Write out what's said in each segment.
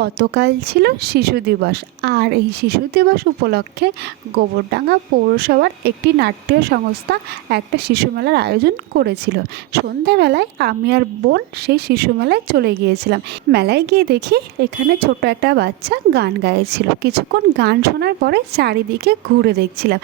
গতকাল ছিল শিশু দিবস। আর এই শিশু দিবস উপলক্ষে গোবরডাঙ্গা পৌরসভার একটি নাট্য সংস্থা একটা শিশু মেলার আয়োজন করেছিল। সন্ধ্যাবেলায় আমি আর বোন সেই শিশু মেলায় চলে গিয়েছিলাম। মেলায় গিয়ে দেখি এখানে ছোট একটা বাচ্চা গান গাইছিল। কিছুক্ষণ গান শোনার পরে চারিদিকে ঘুরে দেখছিলাম।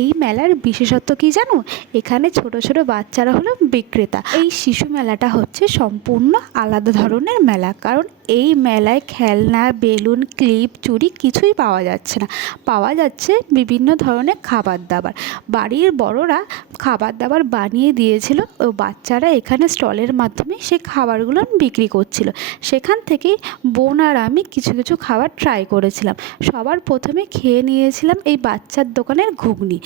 এই মেলার বিশেষত্ব কি জানো? এখানে ছোট ছোট বাচ্চারা হলো বিক্রেতা। এই শিশু মেলাটা হচ্ছে সম্পূর্ণ আলাদা ধরনের মেলা, কারণ এই মেলায় খেলনা, বেলুন, ক্লিপ, চুড়ি কিছুই পাওয়া যাচ্ছে না। পাওয়া যাচ্ছে বিভিন্ন ধরনের খাবার দাবার। বাড়ির বড়রা খাবার দাবার বানিয়ে দিয়েছিল ও বাচ্চারা এখানে স্টলের মাধ্যমে সেই খাবারগুলো বিক্রি করছিল। সেখান থেকেই বোন আর আমি কিছু কিছু খাবার ট্রাই করেছিলাম। সবার প্রথমে খেয়ে নিয়েছিলাম এই বাচ্চার দোকানের ঘুগনি।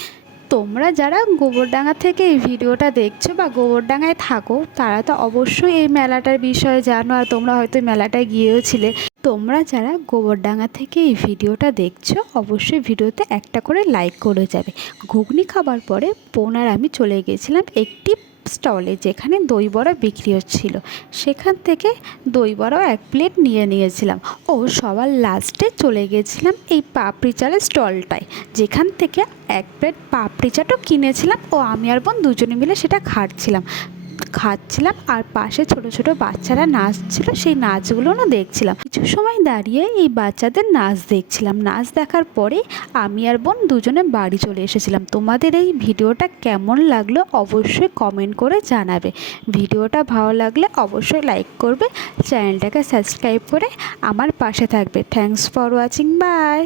তোমরা যারা গোবরডাঙ্গা থেকে এই ভিডিওটা দেখছো বা গোবরডাঙ্গায় থাকো, তারা তো অবশ্যই এই মেলাটার বিষয়ে জানো, আর তোমরা হয়তো মেলাটায় গিয়েওছিলে। তোমরা যারা গোবরডাঙ্গা থেকে এই ভিডিওটা দেখছো, অবশ্যই ভিডিওতে একটা করে লাইক করে যাবে। ঘুগনি খাবার পরে বোন আর আমি চলে গিয়েছিলাম একটি স্টলে, যেখানে দই বড়া বিক্রি হচ্ছিল। সেখান থেকে দই বড়াও এক প্লেট নিয়ে নিয়েছিলাম। ও সবার লাস্টে চলে গিয়েছিলাম এই পাপড়ি চালের স্টলটায়, যেখান থেকে এক প্লেট পাপড়ি চাটও কিনেছিলাম ও আমি আর বোন দুজনে মিলে সেটা খাচ্ছিলাম। আর পাশে ছোট ছোট বাচ্চারা নাচছিল, সেই নাচগুলো দেখছিলাম। কিছু সময় দাঁড়িয়ে এই বাচ্চাদের নাচ দেখছিলাম। নাচ দেখার পরে আমি আর বোন দুজনে বাড়ি চলে এসেছিলাম। তোমাদের এই ভিডিওটা কেমন লাগলো অবশ্যই কমেন্ট করে জানাবে। ভিডিওটা ভালো লাগলে অবশ্যই লাইক করবে, চ্যানেলটাকে সাবস্ক্রাইব করে আমার পাশে থাকবে। Thanks for watching, by.